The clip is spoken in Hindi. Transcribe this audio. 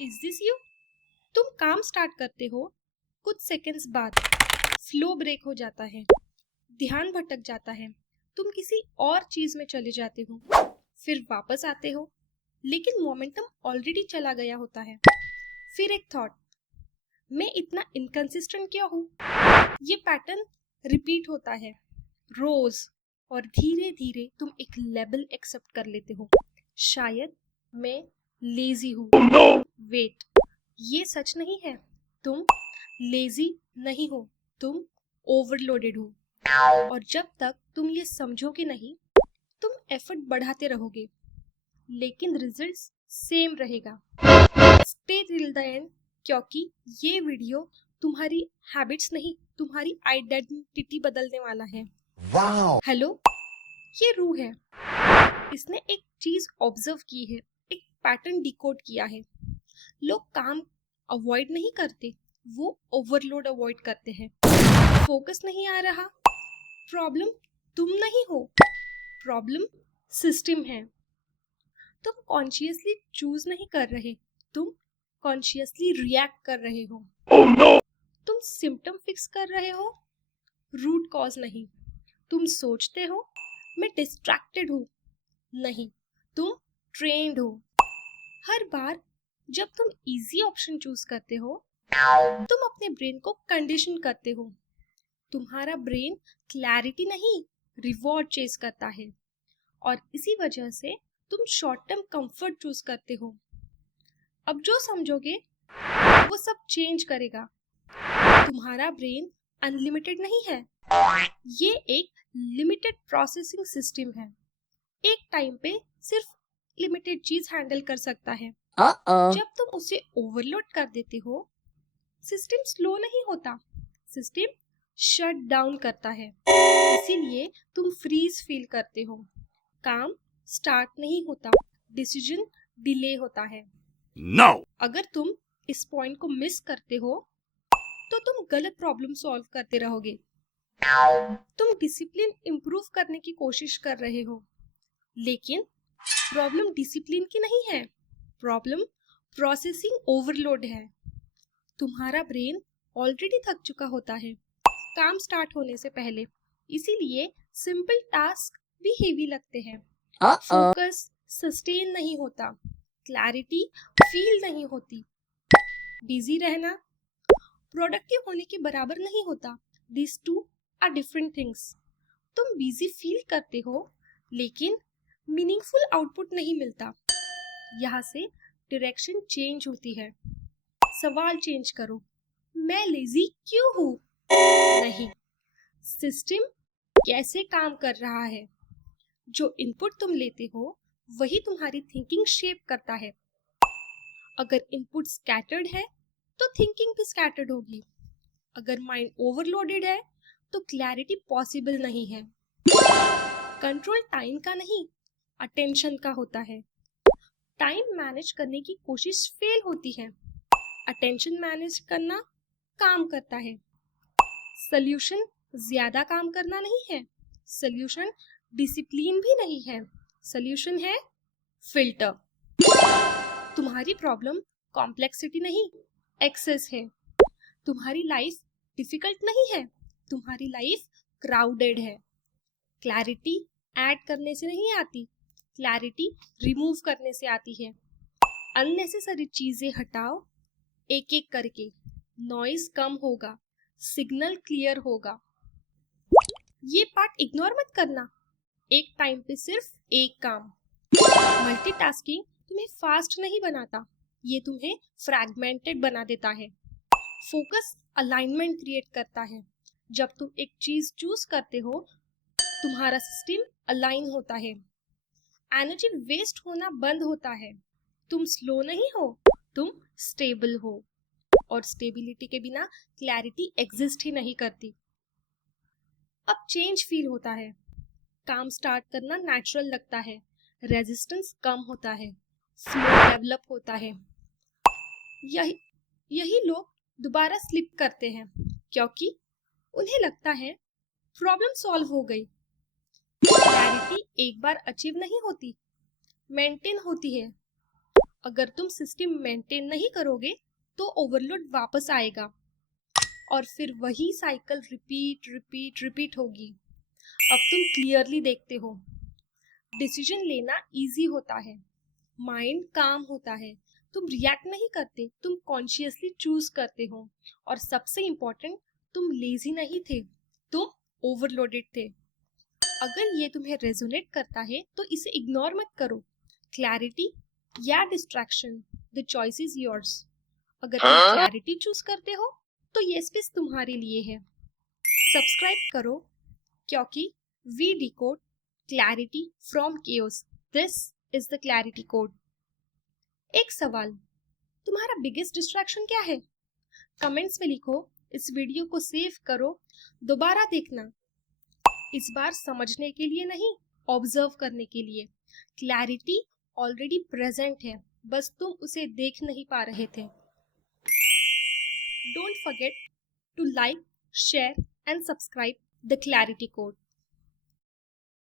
Is this you? तुम काम स्टार्ट करते हो, कुछ सेकंड्स बाद फ्लो ब्रेक हो जाता है, ध्यान भटक जाता है, तुम किसी और चीज में चले जाते हो, फिर वापस आते हो, लेकिन मोमेंटम ऑलरेडी चला गया होता है। फिर एक थॉट, मैं इतना इनकंसिस्टेंट क्यों हूँ? ये पैटर्न रिपीट होता है रोज, और धीरे धीरे तुम एक लेबल एक्सेप्ट कर लेते हो, शायद मैं लेजी हूँ। वेट, ये सच नहीं है। तुम लेजी नहीं हो, तुम ओवरलोडेड हो। और जब तक तुम ये समझोगे नहीं, तुम एफर्ट बढ़ाते रहोगे, लेकिन रिजल्ट्स सेम रहेगा। स्टे टिल द एंड, क्योंकि ये वीडियो तुम्हारी हैबिट्स नहीं, तुम्हारी आइडेंटिटी बदलने वाला है। हेलो, ये रूह है। इसने एक चीज ऑब्जर्व की है, एक पैटर्न डिकोड किया है। लोग काम अवॉइड नहीं करते, वो ओवरलोड अवॉइड करते हैं। फोकस नहीं आ रहा, प्रॉब्लम तुम नहीं हो, प्रॉब्लम सिस्टम है। तुम कॉन्शियसली चूज नहीं कर रहे, तुम कॉन्शियसली रिएक्ट कर रहे हो। तुम सिम्टम फिक्स कर रहे हो, रूट कॉज नहीं। तुम सोचते हो मैं डिस्ट्रैक्टेड हूँ, नहीं, तुम ट्रेन्ड हो। हर बार जब तुम इजी ऑप्शन चूज करते हो, तुम अपने ब्रेन को कंडीशन करते हो। तुम्हारा ब्रेन क्लैरिटी नहीं, रिवॉर्ड चेस करता है, और इसी वजह से तुम शॉर्ट टर्म कंफर्ट चूज करते हो। अब जो समझोगे वो सब चेंज करेगा। तुम्हारा ब्रेन अनलिमिटेड नहीं है, ये एक लिमिटेड प्रोसेसिंग सिस्टम है। एक टाइम पे सिर्फ लिमिटेड चीज हैंडल कर सकता है। जब तुम उसे ओवरलोड कर देते हो, सिस्टम स्लो नहीं होता, सिस्टम शट डाउन करता है। इसीलिए तुम फ्रीज फील करते हो, काम स्टार्ट नहीं होता, डिसीजन डिले होता है। अगर तुम इस पॉइंट को मिस करते हो, तो तुम गलत प्रॉब्लम सॉल्व करते रहोगे। तुम डिसिप्लिन इंप्रूव करने की कोशिश कर रहे हो, लेकिन प्रॉब्लम डिसिप्लिन की नहीं है, प्रॉब्लम प्रोसेसिंग ओवरलोड है। तुम्हारा ब्रेन ऑलरेडी थक चुका होता है काम स्टार्ट होने से पहले, इसीलिए सिंपल टास्क भी हेवी लगते हैं। फोकस सस्टेन नहीं होता, क्लैरिटी फील नहीं होती। बिजी रहना प्रोडक्टिव होने के बराबर नहीं होता। This two are different things. तुम बिजी फील करते हो, लेकिन मीनिंगफुल आउटपुट नहीं मिलता। यहाँ से डायरेक्शन चेंज होती है। सवाल चेंज करो, मैं लेजी क्यों हूँ? नहीं, सिस्टम कैसे काम कर रहा है? जो इनपुट तुम लेते हो, वही तुम्हारी थिंकिंग शेप करता है। अगर इनपुट स्कैटर्ड है, तो थिंकिंग भी स्कैटर्ड होगी। अगर माइंड ओवरलोडेड है, तो क्लैरिटी पॉसिबल नहीं है। कंट्रोल टाइम का नहीं, अटेंशन का होता है। टाइम मैनेज करने की कोशिश फेल होती है, अटेंशन मैनेज करना काम करता है। सॉल्यूशन ज्यादा काम करना नहीं है, सॉल्यूशन डिसिप्लिन भी नहीं है, सॉल्यूशन है फिल्टर। तुम्हारी प्रॉब्लम कॉम्प्लेक्सिटी नहीं, एक्सेस है। तुम्हारी लाइफ डिफिकल्ट नहीं है, तुम्हारी लाइफ क्राउडेड है। क्लैरिटी ऐड करने से नहीं आती, क्लैरिटी रिमूव करने से आती है। अननेसेसरी चीजें हटाओ, एक एक करके नॉइज कम होगा, सिग्नल क्लियर होगा। ये पार्ट इग्नोर मत करना, एक टाइम पे सिर्फ एक काम। मल्टीटास्किंग तुम्हें फास्ट नहीं बनाता, ये तुम्हें फ्रैगमेंटेड बना देता है। फोकस अलाइनमेंट क्रिएट करता है। जब तुम एक चीज चूज करते हो, तुम्हारा सिस्टम अलाइन होता है, एनर्जी वेस्ट होना बंद होता है। तुम स्लो नहीं हो, तुम स्टेबल हो, और स्टेबिलिटी के बिना क्लैरिटी एग्जिस्ट ही नहीं करती। अब चेंज फील होता है, काम स्टार्ट करना नेचुरल लगता है, रेजिस्टेंस कम होता है, फ्लो डेवलप होता है। यही लोग दोबारा स्लिप करते हैं, क्योंकि उन्हें लगता है प्रॉब्लम सॉल्व हो गई। क्लैरिटी एक बार अचीव नहीं होती, मेंटेन होती है। अगर तुम सिस्टम मेंटेन नहीं करोगे तो ओवरलोड वापस आएगा और फिर वही साइकिल रिपीट रिपीट रिपीट होगी। अब तुम क्लियरली देखते हो, डिसीजन लेना इजी होता है, माइंड काम होता है, तुम रिएक्ट नहीं करते, तुम कॉन्शियसली चूज करते हो। और सबसे इम्पोर्टेंट, तुम लेजी नहीं थे, तुम ओवरलोडेड थे। अगर ये तुम्हें रेजोनेट करता है तो इसे इग्नोर मत करो। क्लैरिटी या distraction, the choice is yours. अगर तुम क्लैरिटी चूज करते हो तो ये स्पेस तुम्हारे लिए है। सब्सक्राइब करो, क्योंकि we decode clarity from chaos. This is the clarity code. एक सवाल, तुम्हारा बिगेस्ट डिस्ट्रैक्शन क्या है? कमेंट्स में लिखो। इस वीडियो को सेव करो, दोबारा देखना। इस बार समझने के लिए नहीं, ऑब्जर्व करने के लिए। क्लैरिटी ऑलरेडी प्रेजेंट है, बस तुम उसे देख नहीं पा रहे थे। Don't forget to like, share and subscribe the Clarity Code.